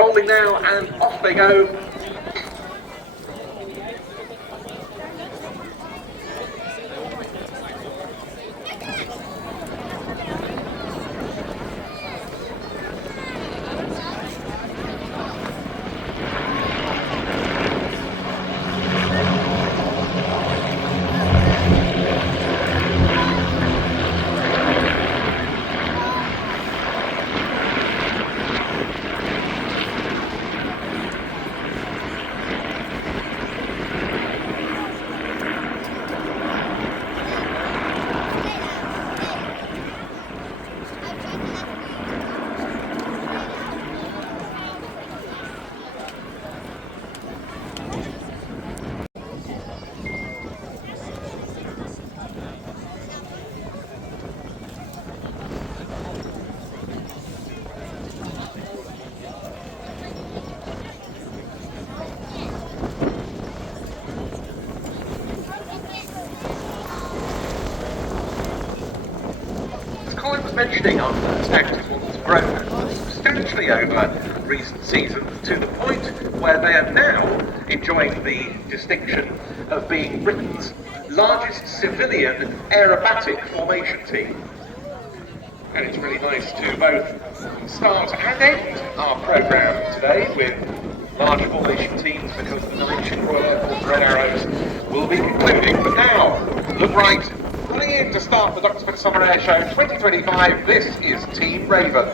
Rolling now, and off they go. Colin was mentioning our first active one's grown substantially over recent seasons to the point where they are now enjoying the distinction of being Britain's largest civilian aerobatic formation team. And it's really nice to both start and end our programme today with large formation teams, because the 9 Royal Air Force Red Arrows will be concluding. But now, look right, running in to start the Duxford Summer Air Show 2025, this is Team Raven.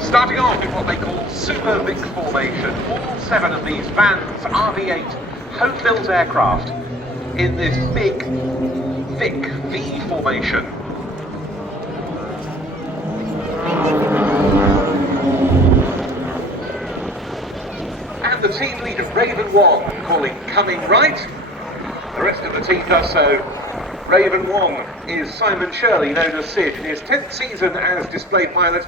Starting off in what they call Super Vic formation, all 7 of these Vans RV8 home-built aircraft in this big, thick V formation. And the team leader, Raven 1, calling coming right. The rest of the team does so. Raven 1 is Simon Shirley, known as Sid, in his 10th season as display pilot,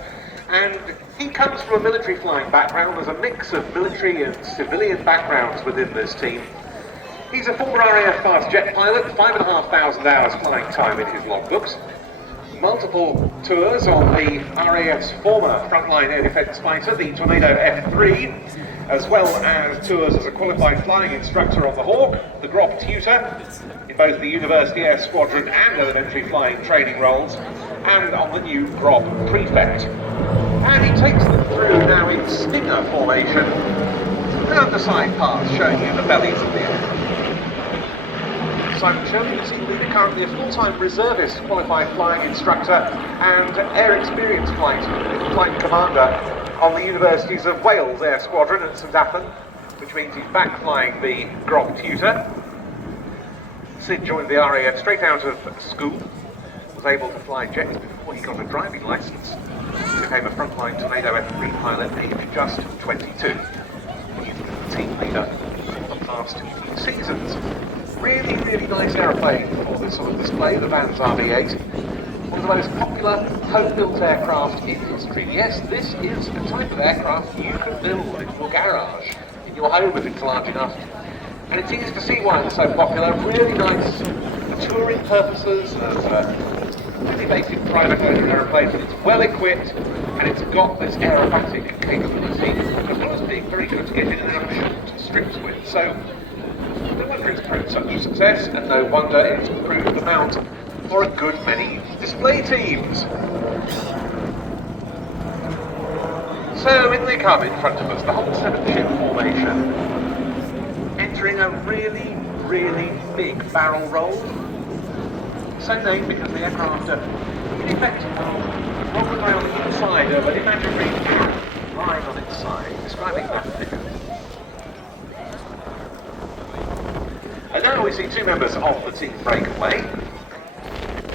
and he comes from a military flying background. There's a mix of military and civilian backgrounds within this team. He's a former RAF fast jet pilot, 5,500 hours flying time in his logbooks. Multiple tours on the RAF's former frontline air defence fighter, the Tornado F3, as well as tours as a qualified flying instructor on the Hawk, the Grop tutor, in both the University Air Squadron and elementary flying training roles, and on the new Grop prefect. And he takes them through now in Stinger formation, the underside path showing you the bellies of the air. Simon Shirley is currently a full-time reservist qualified flying instructor and air experience flight commander on the Universities of Wales Air Squadron at St Athan, which means he's back flying the Grop tutor. Sid joined the RAF straight out of school, was able to fly jets before he got a driving licence, became a frontline Tornado F3 pilot aged just 22. He's the team leader for the past few seasons. Really, really nice aeroplane for this sort of display, the Vans RV8. One of the most popular home-built aircraft in history. Yes, this is a type of aircraft you can build in your garage, in your home if it's large enough. And it's easy to see why it's so popular. Really nice for touring purposes, as a really basic private aeroplane. It's well equipped, and it's got this aerobatic capability, as well as being very good to get in and out of short strips with. So, no wonder it's proved such a success, and no wonder it's proved the mount for a good many display teams. So in they come in front of us, the whole 7-ship formation, entering a really, really big barrel roll. So named because the aircraft are, in effect, rolled around the inside of an imaginary cat lying on its side, describing that figure. And now we see 2 members of the team breakaway.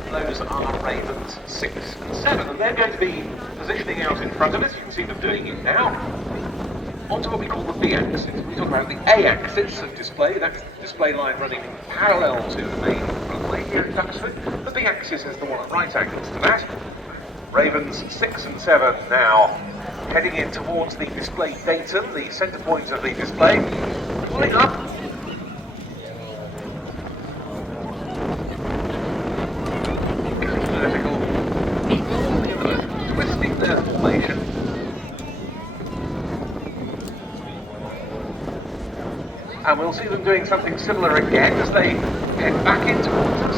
Those are Ravens 6 and 7, and they're going to be positioning out in front of us. You can see them doing it now. Onto what we call the B-axis. We talk about the A-axis of display. That's the display line running parallel to the main runway here at Duxford. The B-axis is the one at right angles to that. Ravens 6 and 7 now heading in towards the display datum, the centre point of the display. Pulling up. Twisting their formation. And we'll see them doing something similar again as they head back in towards us.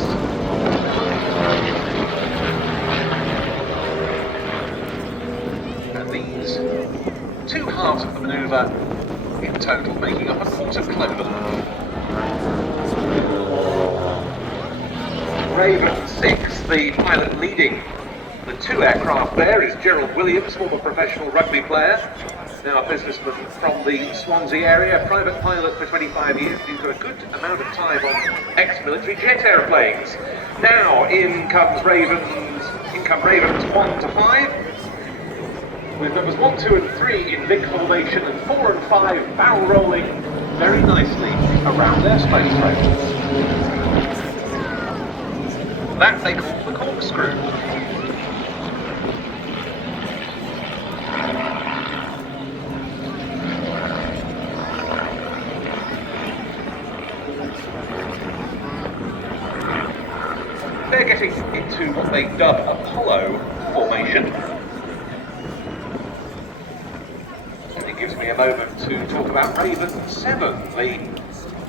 And these two halves of the manoeuvre in total making up a quarter clover. Raven 6, the pilot leading the two aircraft there, is Gerald Williams, former professional rugby player, now a businessman from the Swansea area, private pilot for 25 years, due to a good amount of time on ex-military jet airplanes. Now in come Ravens 1 to 5, with numbers 1, 2 and 3 in big formation, and 4 and 5 barrel rolling very nicely around their space frames. That they call the corkscrew. They're getting into what they dub Apollo formation. And it gives me a moment to talk about Raven 7, the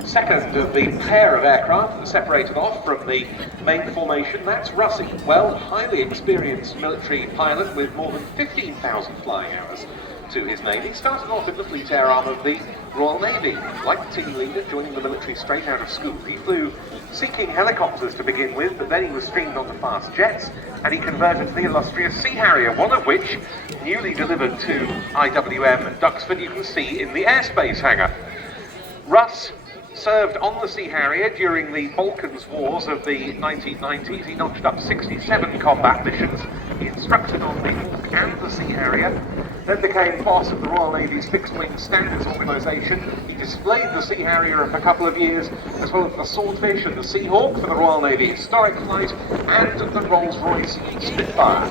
second of the pair of aircraft that separated off from the main formation. That's Russie, well, highly experienced military pilot with more than 15,000 flying hours to his name. He started off in the fleet air arm of the Royal Navy. Like the team leader, joining the military straight out of school. He flew Sea-King helicopters to begin with, but then he was streamed onto fast jets, and he converted to the illustrious Sea Harrier, one of which, newly delivered to IWM Duxford, you can see in the airspace hangar. Russ served on the Sea Harrier during the Balkans Wars of the 1990s. He notched up 67 combat missions. He instructed on the Hawk and the Sea Harrier, then became boss of the Royal Navy's Fixed Wing Standards organisation. He displayed the Sea Harrier for a couple of years, as well as the Swordfish and the Seahawk for the Royal Navy Historic Flight, and the Rolls-Royce Spitfire.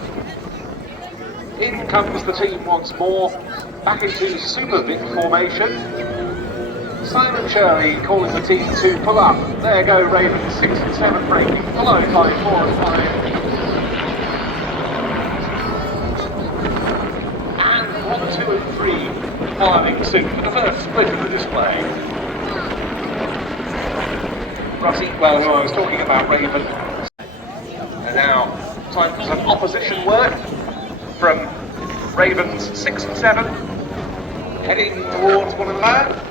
In comes the team once more, back into Super Vic formation. Simon Shirley calling the team to pull up. There go Ravens 6 and 7 braking, followed by 4 and 5. And 1, 2 and 3 following suit for the first split of the display. Russie, well, who I was talking about, Raven. And now, time for some opposition work from Ravens 6 and 7, heading towards one another.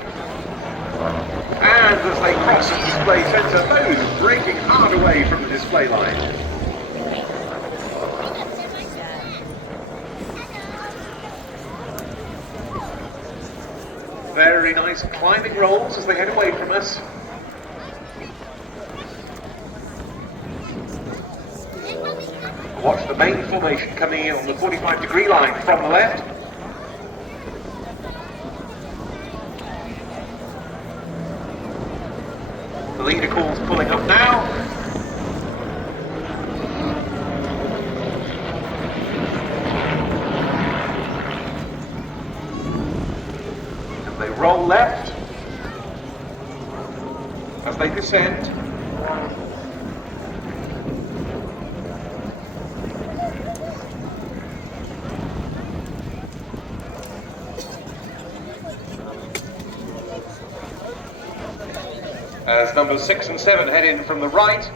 And as they cross the display centre, both breaking hard away from the display line. Very nice climbing rolls as they head away from us. Watch the main formation coming in on the 45-degree line from the left. The leader calls pulling up now. And they roll left as they descend. As numbers 6 and 7 head in from the right,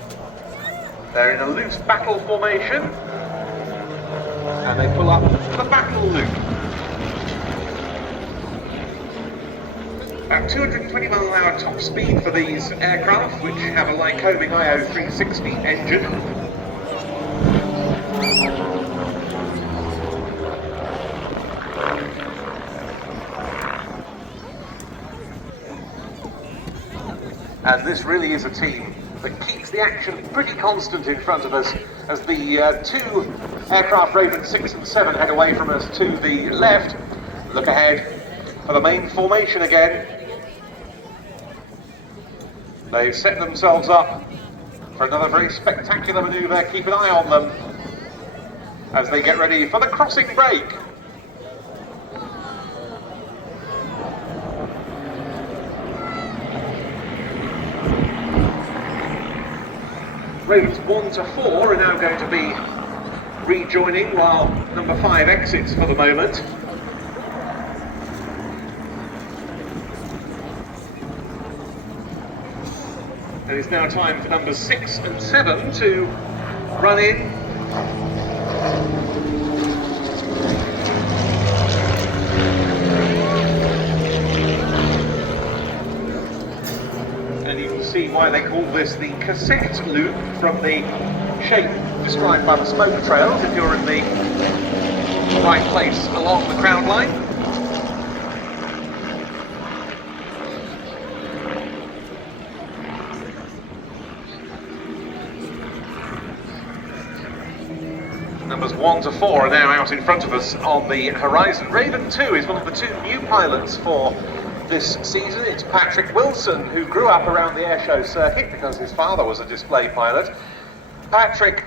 they're in a loose battle formation, and they pull up the battle loop. At 220 mph top speed for these aircraft, which have a Lycoming IO 360 engine. And this really is a team that keeps the action pretty constant in front of us as the two aircraft, Raven 6 and 7, head away from us to the left. Look ahead for the main formation again. They've set themselves up for another very spectacular manoeuvre. Keep an eye on them as they get ready for the crossing break. Ravens 1 to 4 are now going to be rejoining while number 5 exits for the moment. And it's now time for numbers 6 and 7 to run in. And you can see why they call this the cassette loop, from the shape described by the smoke trails if you're in the right place along the crowd line. Numbers 1 to 4 are now out in front of us on the horizon. Raven 2 is one of the 2 new pilots for this season. It's Patrick Wilson, who grew up around the airshow circuit because his father was a display pilot. Patrick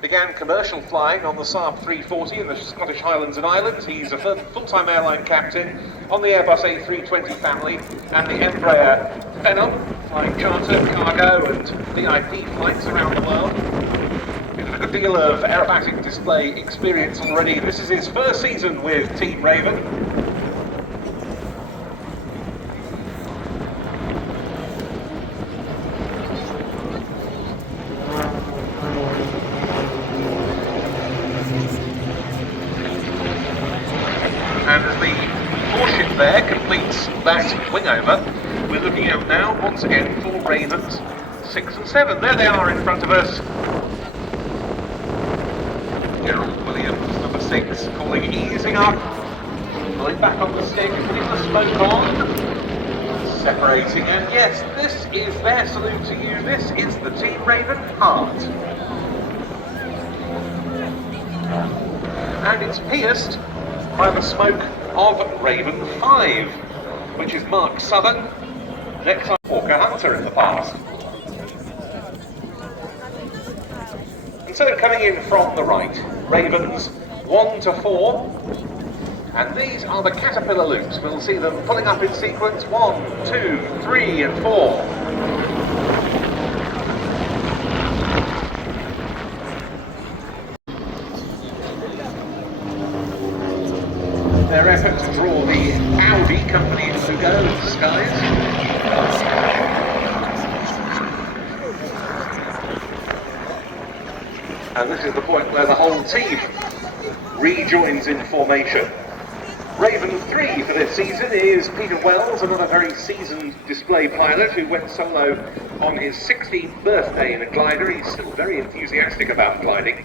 began commercial flying on the Saab 340 in the Scottish Highlands and Islands. He's a full-time airline captain on the Airbus A320 family and the Embraer Phenom, flying charter, cargo and VIP flights around the world. A good deal of aerobatic display experience already. This is his first season with Team Raven. And as the warship there completes that wing over, we're looking out now once again for Ravens 6 and 7. There they are in front of us. Gerald Williams, number 6, calling easing up, pulling back on the stick, putting the smoke on, separating, and yes, this is their salute to you. This is the Team Raven heart. And it's pierced by the smoke of Raven 5, which is Mark Southern, next time Walker Hunter in the past. And so coming in from the right, Ravens 1 to 4, and these are the caterpillar loops. We'll see them pulling up in sequence 1, 2, 3 and 4. Their effort to draw the Audi company logo in the skies. And this is the point where the whole team rejoins in formation. Raven 3 for this season is Peter Wells, another very seasoned display pilot who went solo on his 16th birthday in a glider. He's still very enthusiastic about gliding.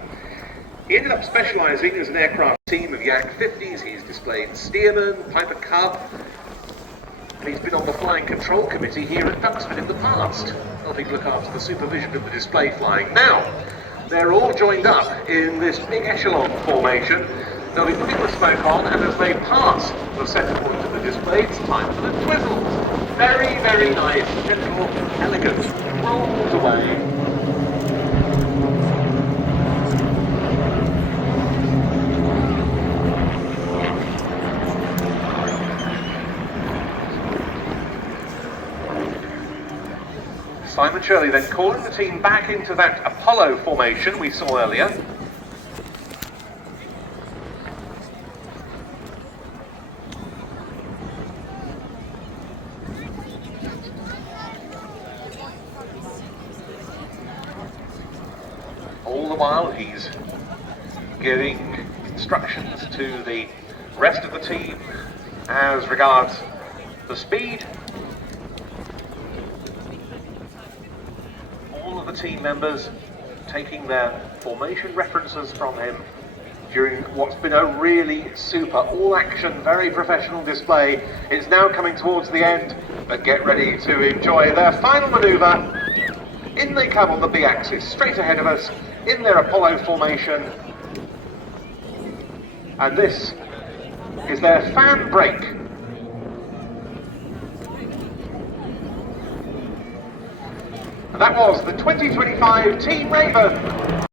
He ended up specialising as an aircraft team of Yak 50s. He's displayed Stearman, Piper Cub, and he's been on the flying control committee here at Duxford in the past, helping look after the supervision of the display flying. Now, they're all joined up in this big echelon formation. They'll be putting the smoke on, and as they pass the centre point of the display, it's time for the twizzles. Very, very nice, gentle, elegant, rolled away. Simon Shirley then calling the team back into that Apollo formation we saw earlier. All the while he's giving instructions to the rest of the team as regards the speed. All of the team members taking their formation references from him during what's been a really super all-action, very professional display. It's now coming towards the end, but get ready to enjoy their final manoeuvre. In they come on the B-axis, straight ahead of us, in their Apollo formation. And this is their fan brake. And that was the 2025 Team Raven.